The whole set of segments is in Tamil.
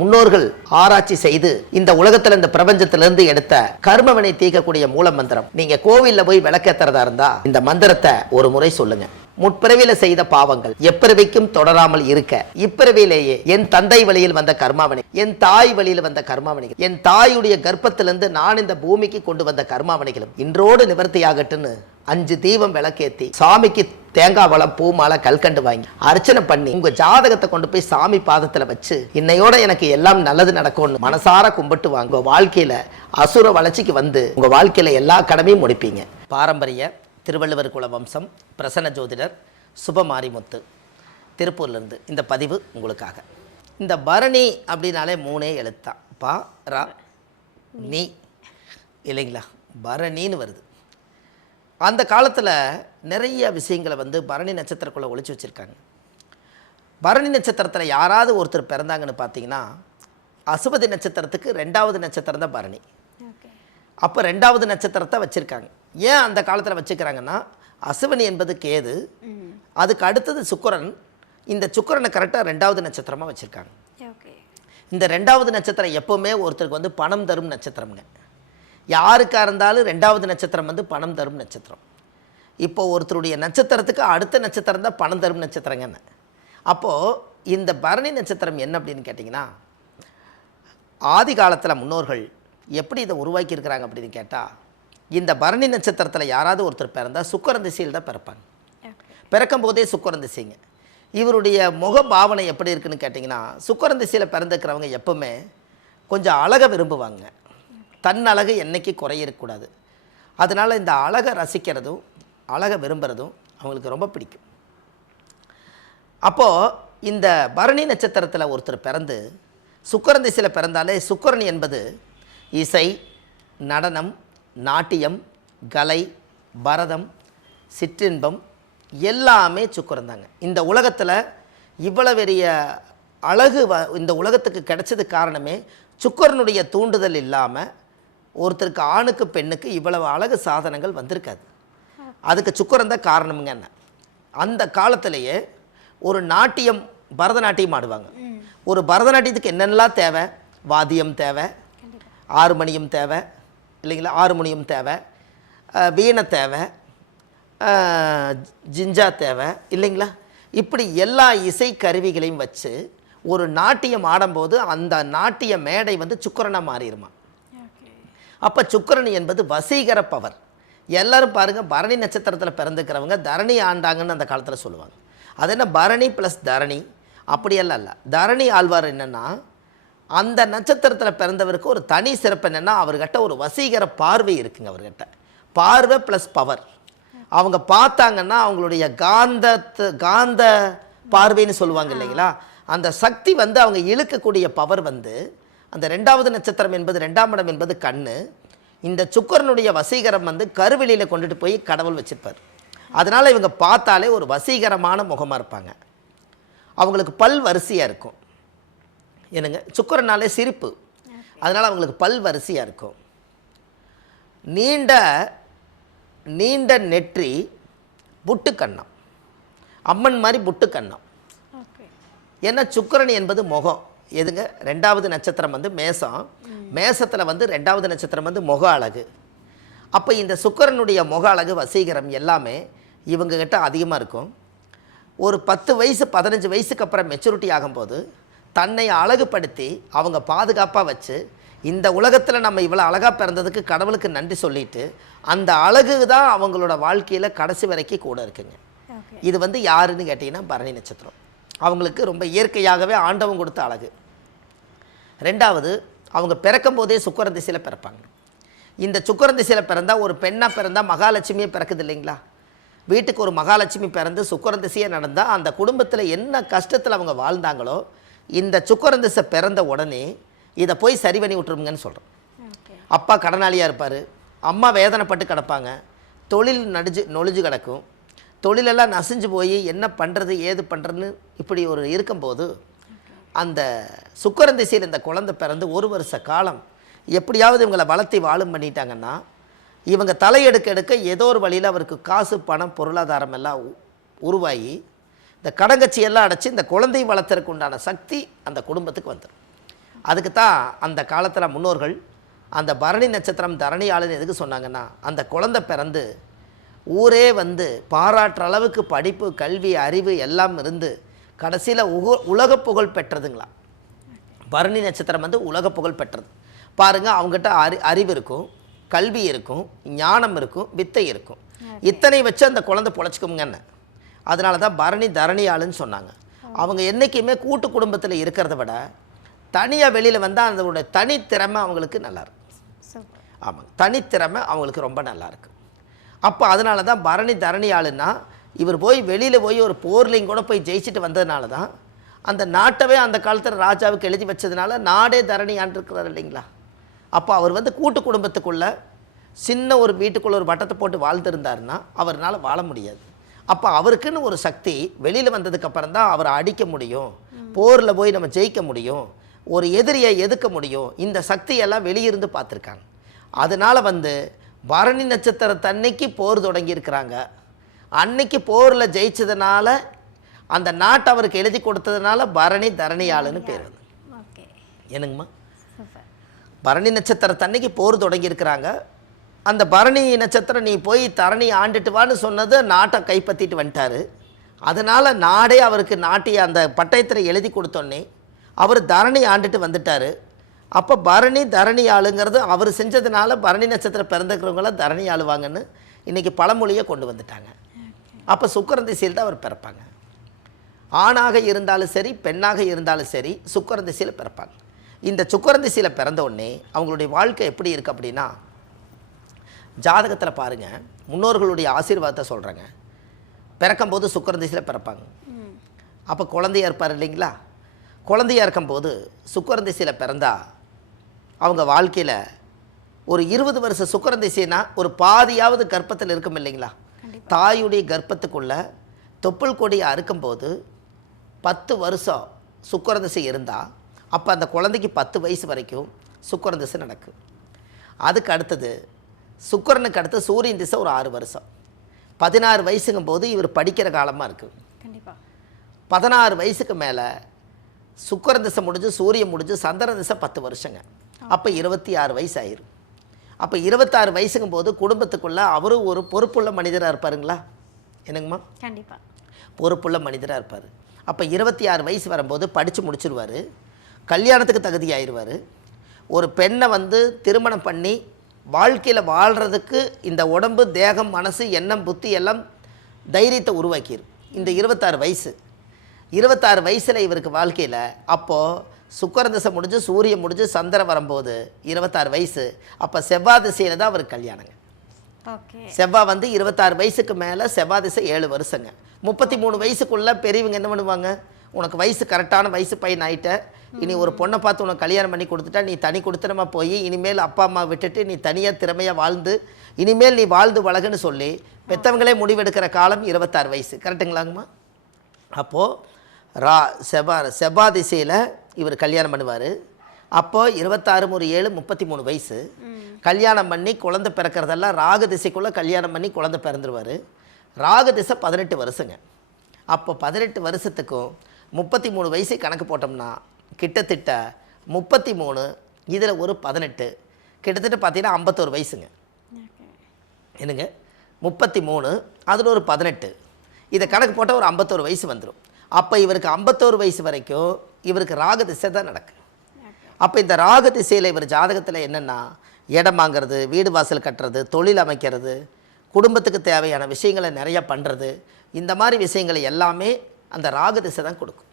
முன்னோர்கள் ஆராய்ச்சி செய்து இந்த உலகத்துல இந்த பிரபஞ்சத்திலிருந்து எடுத்த கர்மவினை தீர்க்கக்கூடிய மூல மந்திரம். நீங்க கோவில்ல போய் விளக்கேத்துறதா இருந்தா இந்த மந்திரத்தை ஒரு முறை சொல்லுங்க. முற்பிறவியில செய்த பாவங்கள் எப்பிறவிக்கும் தொடராமல் இருக்க. இப்பிறவிலேயே என் தந்தை வழியில் வந்த கர்மாவணி என் தாய் வழியில் வந்த கர்மாவணிகள் என் தாயுடைய கர்ப்பத்திலிருந்து நான் இந்த பூமிக்கு கொண்டு வந்த கர்மாவணிகளும் இன்றோடு நிவர்த்தியாகட்டுன்னு அஞ்சு தீபம் விளக்கேத்தி சாமிக்கு தேங்காய் வளம் பூ மாலை கல்கண்டு வாங்கி அர்ச்சனை பண்ணி உங்க ஜாதகத்தை கொண்டு போய் சாமி பாதத்துல வச்சு இன்னையோட எனக்கு எல்லாம் நல்லது நடக்கும்னு மனசார கும்பிட்டு வாங்க. உங்க வாழ்க்கையில அசுர வளர்ச்சிக்கு வந்து உங்க வாழ்க்கையில எல்லா கடமையும் முடிப்பீங்க. பாரம்பரிய திருவள்ளுவர் குல வம்சம் பிரசன்ன ஜோதிடர் சுபமாரிமுத்து திருப்பூர்லேருந்து இந்த பதிவு உங்களுக்காக. இந்த பரணி அப்படின்னாலே மூணே எழுத்தான் பா ரா நீ. இல்லைங்களா? பரணின்னு வருது. அந்த காலத்தில் நிறைய விஷயங்களை வந்து பரணி நட்சத்திரக்குள்ளே ஒளிச்சு வச்சுருக்காங்க. பரணி நட்சத்திரத்தில் யாராவது ஒருத்தர் பிறந்தாங்கன்னு பார்த்தீங்கன்னா அசுபதி நட்சத்திரத்துக்கு ரெண்டாவது நட்சத்திரம் தான் பரணி. அப்போ ரெண்டாவது நட்சத்திரத்தை வச்சுருக்காங்க. ஏன் அந்த காலத்தில் வச்சுக்கிறாங்கன்னா அசுவனி என்பது கேது அதுக்கு அடுத்தது சுக்கிரன். இந்த சுக்கிரனை கரெக்டாக ரெண்டாவது நட்சத்திரமாக வச்சுருக்காங்க. இந்த ரெண்டாவது நட்சத்திரம் எப்போவுமே ஒருத்தருக்கு வந்து பணம் தரும் நட்சத்திரம்ங்க. யாருக்காக இருந்தாலும் ரெண்டாவது நட்சத்திரம் வந்து பணம் தரும் நட்சத்திரம். இப்போ ஒருத்தருடைய நட்சத்திரத்துக்கு அடுத்த நட்சத்திரம் தான் பணம் தரும் நட்சத்திரங்கன்னு அப்போது இந்த பரணி நட்சத்திரம் என்ன அப்படின்னு கேட்டிங்கன்னா ஆதி காலத்தில் முன்னோர்கள் எப்படி இதை உருவாக்கியிருக்கிறாங்க அப்படின்னு கேட்டால் இந்த பரணி நட்சத்திரத்தில் யாராவது ஒருத்தர் பிறந்தால் சுக்கரன் திசையில் தான் பிறப்பாங்க. பிறக்கும் போதே சுக்கரன் திசைங்க. இவருடைய முக பாவனை எப்படி இருக்குன்னு கேட்டிங்கன்னா சுக்கரன் திசையில் பிறந்துக்கிறவங்க எப்பவுமே கொஞ்சம் அழகை விரும்புவாங்க. தன் அழகு என்றைக்கு குறையக்கூடாது அதனால் இந்த அழகை ரசிக்கிறதும் அழகை விரும்புகிறதும் அவங்களுக்கு ரொம்ப பிடிக்கும். அப்போது இந்த பரணி நட்சத்திரத்தில் ஒருத்தர் பிறந்து சுக்கரன் திசையில் பிறந்தாலே சுக்கரன் என்பது இசை நடனம் நாட்டியம் கலை பரதம் சிற்றின்பம் எல்லாமே சுக்கரன் தாங்க. இந்த உலகத்தில் இவ்வளவு பெரிய அழகு வ இந்த உலகத்துக்கு கிடைச்சது காரணமே சுக்கரனுடைய தூண்டுதல் இல்லாமல் ஒருத்தருக்கு ஆணுக்கு பெண்ணுக்கு இவ்வளவு அழகு சாதனங்கள் வந்திருக்காது. அதுக்கு சுக்கரம் தான் காரணமுங்க என்ன? அந்த காலத்திலேயே ஒரு நாட்டியம் பரதநாட்டியம் ஆடுவாங்க. ஒரு பரதநாட்டியத்துக்கு என்னென்னலாம் தேவை? வாத்தியம் தேவை ஆறுமணியம் தேவை இல்லைங்களா? ஆறுமணியம் தேவை வீணை தேவை ஜிஞ்சா தேவை இல்லைங்களா? இப்படி எல்லா இசை கருவிகளையும் வச்சு ஒரு நாட்டியம் ஆடும்போது அந்த நாட்டிய மேடை வந்து சுக்கரனாக மாறிடுமா அப்போ சுக்கரன் என்பது வசீகர பவர். எல்லாரும் பாருங்க பரணி நட்சத்திரத்தில் பிறந்துக்கிறவங்க தரணி ஆண்டாங்கன்னு அந்த காலத்தில் சொல்லுவாங்க. அது என்ன பரணி ப்ளஸ் தரணி? அப்படியெல்லாம் இல்லை. தரணி ஆழ்வார் என்னென்னா அந்த நட்சத்திரத்தில் பிறந்தவருக்கு ஒரு தனி சிறப்பு என்னென்னா அவர்கிட்ட ஒரு வசீகர பார்வை இருக்குங்க அவர்கிட்ட. பார்வை ப்ளஸ் பவர் அவங்க பார்த்தாங்கன்னா அவங்களுடைய காந்தத்து காந்த பார்வைன்னு சொல்லுவாங்க இல்லைங்களா? அந்த சக்தி வந்து அவங்க இழுக்கக்கூடிய பவர் வந்து அந்த ரெண்டாவது நட்சத்திரம் என்பது ரெண்டாம் இடம் என்பது கண்ணு. இந்த சுக்கரனுடைய வசீகரம் வந்து கருவெளியில் கொண்டுட்டு போய் கடவுள் வச்சிருப்பார். அதனால் இவங்க பார்த்தாலே ஒரு வசீகரமான முகமாக இருப்பாங்க. அவங்களுக்கு பல் வரிசையாக இருக்கும். என்னங்க? சுக்கரனாலே சிரிப்பு. அதனால் அவங்களுக்கு பல் வரிசையாக இருக்கும். நீண்ட நீண்ட நெற்றி புட்டுக்கண்ணம். அம்மன் மாதிரி புட்டுக்கண்ணம். ஏன்னா சுக்கிரன் என்பது முகம். எதுங்க? ரெண்டாவது நட்சத்திரம் வந்து மேசம். மேசத்தில் வந்து ரெண்டாவது நட்சத்திரம் வந்து முக அழகு. அப்போ இந்த சுக்கிரனுடைய முக அழகு வசீகரம் எல்லாமே இவங்க கிட்ட அதிகமாக இருக்கும். ஒரு பத்து வயசு பதினஞ்சு வயசுக்கு அப்புறம் மெச்சூரிட்டி ஆகும்போது தன்னை அழகுபடுத்தி அவங்க பாதுகாப்பாக வச்சு இந்த உலகத்தில் நம்ம இவ்வளோ அழகாக பிறந்ததுக்கு கடவுளுக்கு நன்றி சொல்லிட்டு அந்த அழகு தான் அவங்களோட வாழ்க்கையில் கடைசி வரைக்கும் கூட இருக்குங்க. இது வந்து யாருன்னு கேட்டிங்கன்னா பரணி நட்சத்திரம். அவங்களுக்கு ரொம்ப இயற்கையாகவே ஆண்டவன் கொடுத்த அழகு. ரெண்டாவது அவங்க பிறக்கும் போதே சுக்கரன் திசையில் பிறப்பாங்க. இந்த சுக்கரன் திசையில் பிறந்தால் ஒரு பெண்ணாக பிறந்தால் மகாலட்சுமியே பிறக்குது இல்லைங்களா? வீட்டுக்கு ஒரு மகாலட்சுமி பிறந்து சுக்கரன் திசையே நடந்தால் அந்த குடும்பத்தில் என்ன கஷ்டத்தில் அவங்க வாழ்ந்தாங்களோ இந்த சுக்கரன் திசை பிறந்த உடனே இதை போய் சரி பண்ணி விட்டுருங்கன்னு சொல்கிறோம் அப்பா கடனாளியாக இருப்பார். அம்மா வேதனைப்பட்டு கிடப்பாங்க. தொழில் நடிஞ்சு நொழிஞ்சு கிடக்கும். தொழிலெல்லாம் நசிஞ்சு போய் என்ன பண்ணுறது ஏது பண்ணுறதுன்னு இப்படி ஒரு இருக்கும்போது அந்த சுக்கரன் திசையில் இந்த குழந்தை பிறந்து ஒரு வருஷ காலம் எப்படியாவது இவங்களை வளர்த்தி வாழும் பண்ணிட்டாங்கன்னா இவங்க தலையெடுக்க எடுக்க ஏதோ ஒரு வழியில் அவருக்கு காசு பணம் பொருளாதாரம் எல்லாம் உ- உருவாகி இந்த கடங்கச்சி எல்லாம் அடைச்சி இந்த குழந்தை வளர்த்துறதுக்கு உண்டான சக்தி அந்த குடும்பத்துக்கு வந்துடும் அதுக்கு தான் அந்த காலத்தில் முன்னோர்கள் அந்த பரணி நட்சத்திரம் தரணி ஆளுன்னு எதுக்கு சொன்னாங்கன்னா அந்த குழந்தை பிறந்து ஊரே வந்து பாராட்டுற அளவுக்கு படிப்பு கல்வி அறிவு எல்லாம் இருந்து கடைசியில் உக உலக புகழ் பெற்றதுங்களா? பரணி நட்சத்திரம் வந்து உலக புகழ் பெற்றது. பாருங்க அவங்ககிட்ட அறி அறிவு இருக்கும் கல்வி இருக்கும் ஞானம் இருக்கும் வித்தை இருக்கும். இத்தனை வச்சு அந்த குழந்தை பொழைச்சிக்குங்கன்னு அதனால தான் பரணி தரணி ஆளுன்னு சொன்னாங்க அவங்க என்றைக்குமே கூட்டு குடும்பத்தில் இருக்கிறத விட தனியாக வெளியில் வந்தால் அதோட தனித்திறமை அவங்களுக்கு நல்லா இருக்கும். சூப்பர். ஆமாங்க. தனித்திறமை அவங்களுக்கு ரொம்ப நல்லா இருக்கு அப்போ அதனால தான் பரணி தரணி ஆளுன்னா இவர் போய் வெளியில் போய் ஒரு போர்லையும் கூட போய் ஜெயிச்சுட்டு வந்ததுனால தான் அந்த நாட்டவே அந்த காலத்தில் ராஜாவுக்கு எழுதி வச்சதுனால நாடே தரணி இருக்கிறார் இல்லைங்களா? அப்போ அவர் வந்து கூட்டு குடும்பத்துக்குள்ள சின்ன ஒரு வீட்டுக்குள்ள ஒரு வட்டத்தை போட்டு வாழ்ந்திருந்தாருன்னா அவர்னால் வாழ முடியாது. அப்போ அவருக்குன்னு ஒரு சக்தி வெளியில் வந்ததுக்கப்புறம் தான் அவரை அடிக்க முடியும் போரில் போய் நம்ம ஜெயிக்க முடியும் ஒரு எதிரியை எதுக்க முடியும் இந்த சக்தியெல்லாம் வெளியிருந்து பார்த்துருக்காங்க. அதனால் வந்து பரணி நட்சத்திரத்தன்னைக்கு போர் தொடங்கியிருக்கிறாங்க. அன்னைக்கு போரில் ஜெயிச்சதுனால அந்த நாட்டை அவருக்கு எழுதி கொடுத்ததுனால பரணி தரணியாளுன்னு பேர் வந்து ஓகே. என்னங்கம்மா? பரணி நட்சத்திரத்தன்னைக்கு போர் தொடங்கியிருக்கிறாங்க. அந்த பரணி நட்சத்திரம் நீ போய் தரணி ஆண்டுட்டு வான்னு சொன்னது நாட்டை கைப்பற்றிட்டு வந்துட்டாரு. அதனால் நாடே அவருக்கு நாட்டிய அந்த பட்டயத்தில் எழுதி கொடுத்தோன்னே அவர் தரணி ஆண்டுட்டு வந்துட்டார். அப்போ பரணி தரணி ஆளுங்கிறது அவர் செஞ்சதுனால பரணி நட்சத்திரம் பிறந்துக்கிறவங்களாம் தரணி ஆளுவாங்கன்னு இன்றைக்கி பழமொழியை கொண்டு வந்துட்டாங்க. அப்போ சுக்கரன் திசையில் தான் அவர் பிறப்பாங்க. ஆணாக இருந்தாலும் சரி பெண்ணாக இருந்தாலும் சரி சுக்கரன் திசையில் பிறப்பாங்க. இந்த சுக்கரன் திசையில் பிறந்த உடனே அவங்களுடைய வாழ்க்கை எப்படி இருக்குது அப்படின்னா ஜாதகத்தில் பாருங்கள் முன்னோர்களுடைய ஆசீர்வாதத்தை சொல்கிறேங்க பிறக்கும்போது சுக்கரன் திசையில் பிறப்பாங்க. அப்போ குழந்தையா இருப்பார் இல்லைங்களா? குழந்தையா இருக்கும்போது சுக்கரன் திசையில் பிறந்தா அவங்க வாழ்க்கையில் ஒரு இருபது வருஷம் சுக்கரன் திசைனா ஒரு பாதியாவது கர்ப்பத்தில் இருக்கும் இல்லைங்களா. தாயுடைய கர்ப்பத்துக்குள்ள தொப்புள் கொடியை அறுக்கும்போது பத்து வருஷம் சுக்கரன் திசை இருந்தால் அப்போ அந்த குழந்தைக்கு பத்து வயசு வரைக்கும் சுக்கரன் திசை நடக்கும் அதுக்கு அடுத்தது சுக்கரனுக்கு அடுத்து சூரியன் திசை ஒரு ஆறு வருஷம். பதினாறு வயசுங்கும் போது இவர் படிக்கிற காலமாக இருக்குது கண்டிப்பா. பதினாறு வயசுக்கு மேலே சுக்கரன் திசை முடிஞ்சு சூரியன் முடிஞ்சு சந்திரன் திசை பத்து வருஷங்க. அப்போ இருபத்தி ஆறு வயசு ஆயிரும் அப்போ இருபத்தாறு வயசுக்கும் போது குடும்பத்துக்குள்ள அவரும் ஒரு பொறுப்புள்ள மனிதராக இருப்பாருங்களா? என்னங்கம்மா? கண்டிப்பா. பொறுப்புள்ள மனிதராக இருப்பார். அப்போ இருபத்தி ஆறு வயசு வரும்போது படித்து முடிச்சிருவார். கல்யாணத்துக்கு தகுதி ஆயிடுவார் ஒரு பெண்ணை வந்து திருமணம் பண்ணி வாழ்க்கையில் வாழ்கிறதுக்கு இந்த உடம்பு தேகம் மனசு எண்ணம் புத்தி எல்லாம் தைரியத்தை உருவாக்கிடும் இந்த இருபத்தாறு வயசு. இருபத்தாறு வயசில் இவருக்கு வாழ்க்கையில் அப்போது சுக்கரன் திசை முடிஞ்சு சூரியன் முடிஞ்சு சந்திரன் வரும்போது இருபத்தாறு வயசு. அப்போ செவ்வாய் திசையில் தான் அவருக்கு கல்யாணங்க. செவ்வாய் வந்து இருபத்தாறு வயசுக்கு மேலே செவ்வாய் திசை ஏழு வருஷங்க. முப்பத்தி மூணு வயசுக்குள்ளே பெரியவங்க என்ன பண்ணுவாங்க? உனக்கு வயசு கரெக்டான வயசு பையன் ஆயிட்ட. இனி ஒரு பொண்ணை பார்த்து உனக்கு கல்யாணம் பண்ணி கொடுத்துட்டா நீ தனி கொடுத்தனமா போய் இனிமேல் அப்பா அம்மா விட்டுட்டு நீ தனியாக திறமையாக வாழ்ந்து இனிமேல் நீ வாழ்ந்து வளகுன்னு சொல்லி பெற்றவங்களே முடிவெடுக்கிற காலம் இருபத்தாறு வயசு. கரெக்டுங்களாங்கம்மா அப்போது ரா செவ்வா செவ்வா திசையில் இவர் கல்யாணம் பண்ணுவார். அப்போது இருபத்தாறு ஒரு ஏழு முப்பத்தி மூணு வயசு. கல்யாணம் பண்ணி குழந்தை பிறக்கிறதெல்லாம் ராகு திசைக்குள்ளே கல்யாணம் பண்ணி குழந்தை பிறந்துருவார். ராகு திசை பதினெட்டு வருஷங்க. அப்போ பதினெட்டு வருஷத்துக்கும் முப்பத்தி மூணு வயசு கணக்கு போட்டோம்னா கிட்டத்தட்ட முப்பத்தி மூணு இதில் ஒரு பதினெட்டு. கிட்டத்தட்ட பார்த்தீங்கன்னா ஐம்பத்தோரு வயசுங்க. என்னங்க? முப்பத்தி மூணு அதில் ஒரு பதினெட்டு. இதை கணக்கு போட்டால் ஒரு ஐம்பத்தோரு வயசு வந்துடும் அப்போ இவருக்கு ஐம்பத்தோரு வயசு வரைக்கும் இவருக்கு ராக திசை தான் நடக்கும் அப்போ இந்த ராக திசையில் இவர் ஜாதகத்தில் என்னென்னா இடம் வாங்குறது வீடு வாசல் கட்டுறது தொழில் அமைக்கிறது குடும்பத்துக்கு தேவையான விஷயங்களை நிறைய பண்ணுறது இந்த மாதிரி விஷயங்களை எல்லாமே அந்த ராக திசை தான் கொடுக்கும்.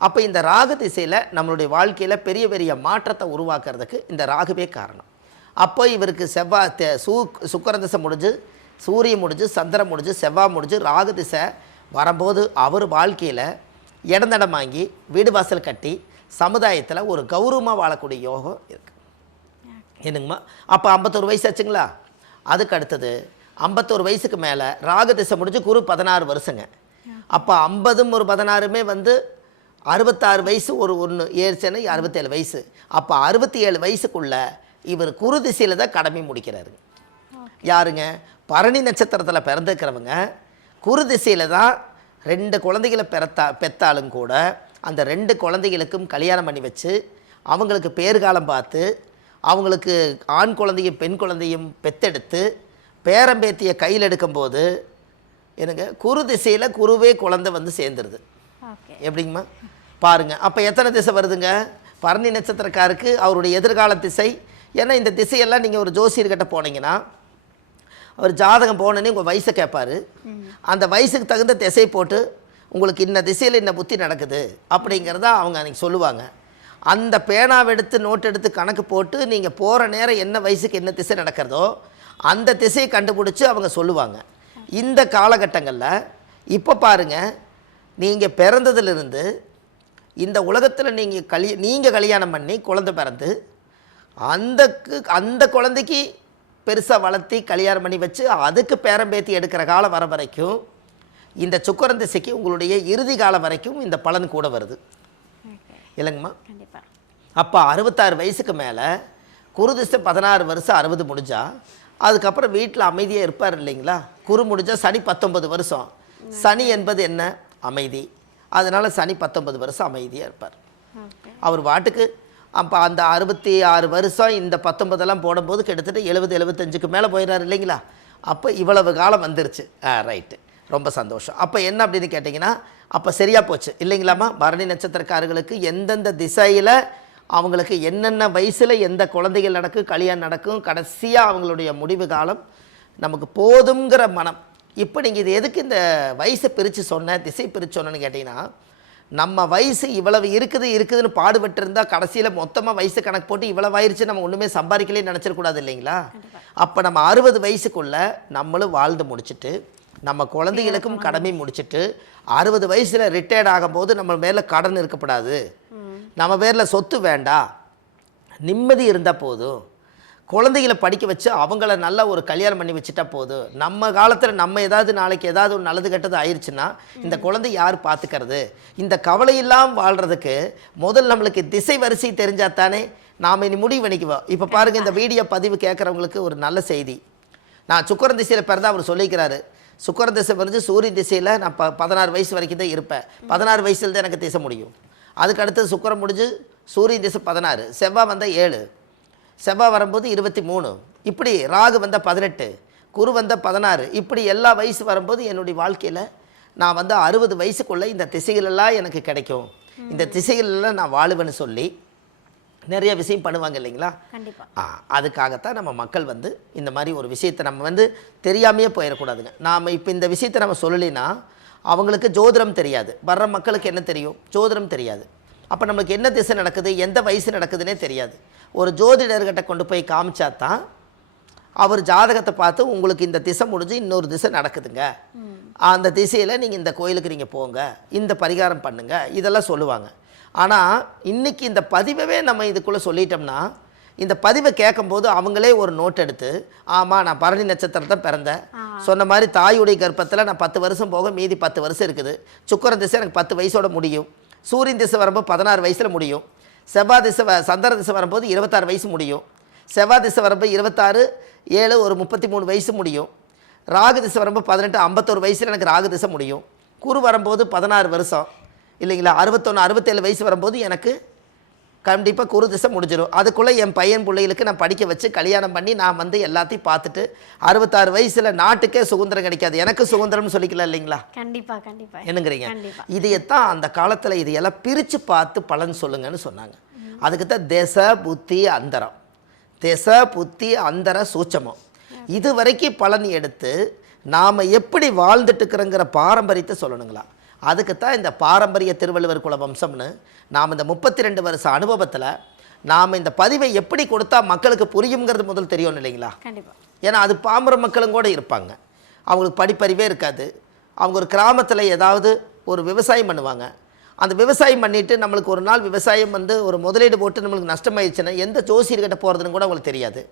அப்போ இந்த ராகு திசையில் நம்மளுடைய வாழ்க்கையில் பெரிய பெரிய மாற்றத்தை உருவாக்குறதுக்கு இந்த ராகுவே காரணம். அப்போ இவருக்கு செவ்வாய் தே- சூ சுக்கர திசை முடிஞ்சு சூரியன் முடிஞ்சு சந்திரன் முடிஞ்சு செவ்வாய் முடிஞ்சு ராகு திசை வரும்போது அவர் வாழ்க்கையில் இடந்தடம் வாங்கி வீடு வாசல் கட்டி சமுதாயத்தில் ஒரு கௌரவமாக வாழக்கூடிய யோகம் இருக்குது என்னங்கம்மா? அப்போ ஐம்பத்தோரு வயசு ஆச்சுங்களா? அதுக்கு அடுத்தது ஐம்பத்தோரு வயசுக்கு மேலே ராகு திசை முடிஞ்சு குரு பதினாறு வருஷங்க. அப்போ ஐம்பதும் ஒரு பதினாறுமே வந்து அறுபத்தாறு வயசு ஒரு ஒன்று ஏழு சென்னை அறுபத்தேழு வயசு. அப்போ அறுபத்தி ஏழு வயசுக்குள்ள இவர் குரு திசையில் தான் கடமை முடிக்கிறாரு. யாருங்க? பரணி நட்சத்திரத்தில் பிறந்திருக்கிறவங்க குரு திசையில் தான் ரெண்டு குழந்தைகளை பிறத்தா பெத்தாலும் கூட அந்த ரெண்டு குழந்தைகளுக்கும் கல்யாணம் பண்ணி வச்சு அவங்களுக்கு பேர்காலம் பார்த்து அவங்களுக்கு ஆண் குழந்தையும் பெண் குழந்தையும் பெத்தெடுத்து பேரம்பேத்தியை கையில் எடுக்கும்போது எனக்கு குரு திசையில் குருவே குழந்தை வந்து சேர்ந்துருது. எப்படிங்கம்மா? பாருங்க அப்போ எத்தனை திசை வருதுங்க? பரணி நட்சத்திரக்காருக்கு அவருடைய எதிர்கால திசை. ஏன்னா இந்த திசையெல்லாம் நீங்கள் ஒரு ஜோசியர்கிட்ட போனீங்கன்னா அவர் ஜாதகம் போனோன்னே உங்கள் வயசை கேட்பாரு அந்த வயசுக்கு தகுந்த திசை போட்டு உங்களுக்கு இன்ன திசையில் இன்ன புத்தி நடக்குது அப்படிங்கிறத அவங்க அன்றைக்கி சொல்லுவாங்க. அந்த பேனாவை எடுத்து நோட் எடுத்து கணக்கு போட்டு நீங்கள் போகிற நேரம் என்ன வயசுக்கு என்ன திசை நடக்கிறதோ அந்த திசையை கண்டுபிடிச்சி அவங்க சொல்லுவாங்க. இந்த காலகட்டங்களில் இப்போ பாருங்கள் நீங்கள் பிறந்ததுலேருந்து இந்த உலகத்தில் நீங்கள் கல்யா நீங்கள் கல்யாணம் பண்ணி குழந்தை பிறந்து அந்த அந்த குழந்தைக்கு பெருசாக வளர்த்தி கல்யாணம் பண்ணி வச்சு அதுக்கு பேரம்பேத்தி எடுக்கிற காலம் வர வரைக்கும் இந்த சுக்கரன் திசைக்கு உங்களுடைய இறுதி காலம் வரைக்கும் இந்த பலன் கூட வருது. இல்லைங்கம்மா? அப்போ அறுபத்தாறு வயசுக்கு மேலே குரு திசை பதினாறு வருஷம் அறுபது முடிஞ்சா அதுக்கப்புறம் வீட்டில் அமைதியாக இருப்பார் இல்லைங்களா? குரு முடிஞ்சா சனி பத்தொன்பது வருஷம். சனி என்பது என்ன? அமைதி. அதனால் சனி பத்தொன்பது வருஷம் அமைதியாக இருப்பார். அவர் வாட்டுக்கு அப்போ அந்த அறுபத்தி ஆறு வருஷம் இந்த பத்தொன்பதெல்லாம் போடும்போது கிட்டத்தட்ட எழுபது எழுபத்தஞ்சுக்கு மேலே போயிடுறாரு இல்லைங்களா? அப்போ இவ்வளவு காலம் வந்துருச்சு. ஆ ரைட்டு ரொம்ப சந்தோஷம். அப்போ என்ன அப்படின்னு கேட்டிங்கன்னா அப்போ சரியாக போச்சு இல்லைங்களாம்மா? பரணி நட்சத்திரக்காரர்களுக்கு எந்தெந்த திசையில் அவங்களுக்கு என்னென்ன வயசில் எந்த குழந்தைகள் நடக்கும் கல்யாணம் நடக்கும் கடைசியாக அவங்களுடைய முடிவு காலம் நமக்கு போதுங்கிற மனம். இப்போ நீங்கள் இது எதுக்கு இந்த வயசை பிரித்து சொன்ன திசை பிரித்து சொன்னேன்னு கேட்டிங்கன்னா நம்ம வயசு இவ்வளவு இருக்குது இருக்குதுன்னு பாடுபட்டு இருந்தால் கடைசியில் மொத்தமாக வயசு கணக்கு போட்டு இவ்வளவு ஆயிருச்சு நம்ம ஒன்றுமே சம்பாதிக்கலே நினச்சிடக்கூடாது இல்லைங்களா? அப்போ நம்ம அறுபது வயசுக்குள்ள நம்மளும் வாழ்ந்து முடிச்சிட்டு நம்ம குழந்தைகளுக்கும் கடமை முடிச்சிட்டு அறுபது வயசில் ரிட்டையர்ட் ஆகும்போது நம்ம மேலே கடன் இருக்கப்படாது. நம்ம பேரில் சொத்து வேண்டாம் நிம்மதி இருந்தால் போதும். குழந்தைகளை படிக்க வச்சு அவங்கள நல்ல ஒரு கல்யாணம் பண்ணி வச்சுட்டா போதும் நம்ம காலத்தில் நம்ம ஏதாவது நாளைக்கு ஏதாவது ஒரு நல்லது கெட்டது ஆயிடுச்சுன்னா இந்த குழந்தை யார் பார்த்துக்கிறது இந்த கவலை இல்லாமல் வாழ்கிறதுக்கு முதல் நம்மளுக்கு திசை வரிசை தெரிஞ்சால் தானே நாம் இனி முடிவு பண்ணிக்குவோம். இப்போ பாருங்கள் இந்த வீடியோ பதிவு கேட்குறவங்களுக்கு ஒரு நல்ல செய்தி. நான் சுக்கரன் திசையில் பிறந்தா அவர் சொல்லிக்கிறாரு சுக்கரன் திசை பிறந்து சூரிய திசையில் நான் ப பதினாறு வயசு வரைக்கும் தான் இருப்பேன். பதினாறு வயசுல தான் எனக்கு திசை முடியும். அதுக்கு அடுத்து சுக்கரம் முடிஞ்சு சூரிய திசை பதினாறு செவ்வாய் வந்தால் ஏழு. செவ்வாய் வரும்போது இருபத்தி மூணு. இப்படி ராகு வந்த பதினெட்டு குரு வந்த பதினாறு இப்படி எல்லா வயசு வரும்போது என்னுடைய வாழ்க்கையில் நான் வந்து அறுபது வயசுக்குள்ளே இந்த திசைகளெல்லாம் எனக்கு கிடைக்கும். இந்த திசைகளெல்லாம் நான் வாழுவேன்னு சொல்லி நிறைய விஷயம் பண்ணுவாங்க இல்லைங்களா? ஆ அதுக்காகத்தான் நம்ம மக்கள் வந்து இந்த மாதிரி ஒரு விஷயத்தை நம்ம வந்து தெரியாமையே போயிடக்கூடாதுங்க. நாம் இப்போ இந்த விஷயத்தை நம்ம சொல்லலைன்னா அவங்களுக்கு ஜோதிடம் தெரியாது. வர்ற மக்களுக்கு என்ன தெரியும்? ஜோதிடம் தெரியாது. அப்போ நம்மளுக்கு என்ன திசை நடக்குது? எந்த வயசு நடக்குதுன்னே தெரியாது. ஒரு ஜோதிடர்கிட்ட கொண்டு போய் காமிச்சா தான் அவர் ஜாதகத்தை பார்த்து உங்களுக்கு இந்த திசை முடிஞ்சு இன்னொரு திசை நடக்குதுங்க. அந்த திசையில் நீங்கள் இந்த கோயிலுக்கு நீங்கள் போங்க. இந்த பரிகாரம் பண்ணுங்க. இதெல்லாம் சொல்லுவாங்க. ஆனால் இன்னைக்கு இந்த பதிவவே நம்ம இதுக்குள்ளே சொல்லிட்டோம்னா இந்த பதிவை கேட்கும்போது அவங்களே ஒரு நோட் எடுத்து ஆமாம் நான் பரணி நட்சத்திரத்தை பிறந்தேன். சொன்ன மாதிரி தாயுடைய கர்ப்பத்தில் நான் பத்து வருஷம் போக மீதி பத்து வருஷம் இருக்குது. சுக்கரன் திசை எனக்கு பத்து வயசோட முடியும். சூரியன் திசை வரும்போது பதினாறு வயசில் முடியும். செவ்வாய் திசை வ- சந்திர திசை வரும்போது இருபத்தாறு வயசு முடியும். செவ்வாய் திசை வரும்போது இருபத்தாறு ஏழு ஒரு முப்பத்தி மூணு வயசு முடியும். ராகு திசை வரும்போது பதினெட்டு ஐம்பத்தோரு வயசில் எனக்கு ராகு திசை முடியும். குரு வரும்போது பதினாறு வருஷம். இல்லைங்களா? அறுபத்தொன்று அறுபத்தேழு வயசு வரும்போது எனக்கு கண்டிப்பாக குரு திசை முடிஞ்சிடும் அதுக்குள்ளே என் பையன் பிள்ளைகளுக்கு நான் படிக்க வச்சு கல்யாணம் பண்ணி நான் வந்து எல்லாத்தையும் பார்த்துட்டு அறுபத்தாறு வயசில் நாட்டுக்கே சுதந்திரம் கிடைக்காது. எனக்கு சுதந்திரம்னு சொல்லிக்கலாம் இல்லைங்களா? கண்டிப்பா கண்டிப்பா. என்னங்கிறீங்க? இதையத்தான் அந்த காலத்தில் இதையெல்லாம் பிரித்து பார்த்து பலன் சொல்லுங்கன்னு சொன்னாங்க. அதுக்கு தான் திசை புத்தி அந்தரம். திசை புத்தி அந்தர சூட்சமம். இது வரைக்கும் பலன் எடுத்து நாம் எப்படி வாழ்ந்துட்டு இருக்கிறோங்கிற பாரம்பரியத்தை சொல்லணுங்களா? அதுக்கு தான் இந்த பாரம்பரிய திருவள்ளுவர் குல வம்சம்னு நாம் இந்த முப்பத்தி ரெண்டு வருஷ அனுபவத்தில் நாம் இந்த பதிவை எப்படி கொடுத்தா மக்களுக்கு புரியுங்கிறது முதல் தெரியும் இல்லைங்களா? ஏன்னா அது பாமர மக்களும் கூட இருப்பாங்க. அவங்களுக்கு படிப்பறிவே இருக்காது. அவங்க ஒரு கிராமத்தில் ஏதாவது ஒரு விவசாயம் பண்ணுவாங்க. அந்த விவசாயம் பண்ணிட்டு நம்மளுக்கு ஒரு நாள் விவசாயம் வந்து ஒரு முதலீடு போட்டு நம்மளுக்கு நஷ்டமாயிடுச்சுன்னா எந்த ஜோசியர்கிட்ட போகிறதுன்னு கூட அவங்களுக்கு தெரியாது.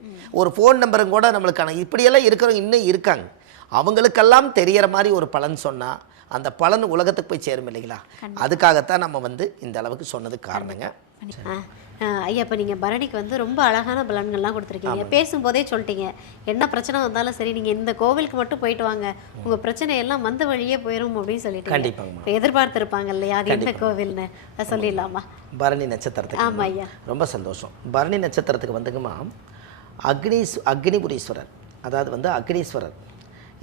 ஒரு ஃபோன் நம்பரும் கூட நம்மளுக்கான இப்படியெல்லாம் இருக்கிறவங்க இன்னும் இருக்காங்க. அவங்களுக்கெல்லாம் தெரியற மாதிரி ஒரு பலன் சொன்னால் அந்த பலன் உலகத்துக்கு போய் சேரும் இல்லைங்களா? அதுக்காகத்தான் நம்ம வந்து இந்த அளவுக்கு சொன்னதுக்கு காரணங்க. ஐயா இப்போ நீங்கள் பரணிக்கு வந்து ரொம்ப அழகான பலன்கள்லாம் கொடுத்துருக்கீங்க. பேசும்போதே சொல்லிட்டீங்க. என்ன பிரச்சனை வந்தாலும் சரி நீங்கள் இந்த கோவிலுக்கு மட்டும் போயிட்டு வாங்க. உங்கள் பிரச்சனை எல்லாம் வந்த வழியே போயிடும் அப்படின்னு சொல்லிட்டு கண்டிப்பாங்கம்மா. இப்போ எதிர்பார்த்துருப்பாங்க இல்லையா? அது என்ன கோவில்னு? சொல்லிடலாமா? பரணி நட்சத்திரத்துக்கு ஆமா ஐயா. ரொம்ப சந்தோஷம். பரணி நட்சத்திரத்துக்கு வந்துங்கம்மா அக்னீஸ் அக்னிபுரீஸ்வரர். அதாவது வந்து அக்னீஸ்வரர்.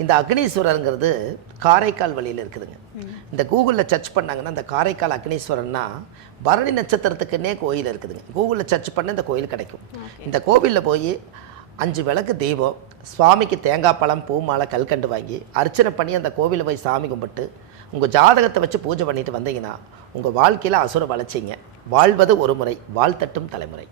இந்த அக்னீஸ்வரருங்கிறது காரைக்கால் வழியில் இருக்குதுங்க. இந்த கூகுளில் சர்ச் பண்ணாங்கன்னா இந்த காரைக்கால் அக்னீஸ்வரர்னா பரணி நட்சத்திரத்துக்குன்னே கோயில் இருக்குதுங்க. கூகுளில் சர்ச் பண்ண இந்த கோயில் கிடைக்கும். இந்த கோவிலில் போய் அஞ்சு விளக்கு தெய்வம் சுவாமிக்கு தேங்காய் பழம் பூ மாலை கல்கண்டு வாங்கி அர்ச்சனை பண்ணி அந்த கோவிலில் போய் சாமி கும்பிட்டு உங்கள் ஜாதகத்தை வச்சு பூஜை பண்ணிட்டு வந்தீங்கன்னா உங்கள் வாழ்க்கையில் அசுர வளர்ச்சிங்க. வாழ்வது ஒரு முறை வாழ்த்தட்டும் தலைமுறை.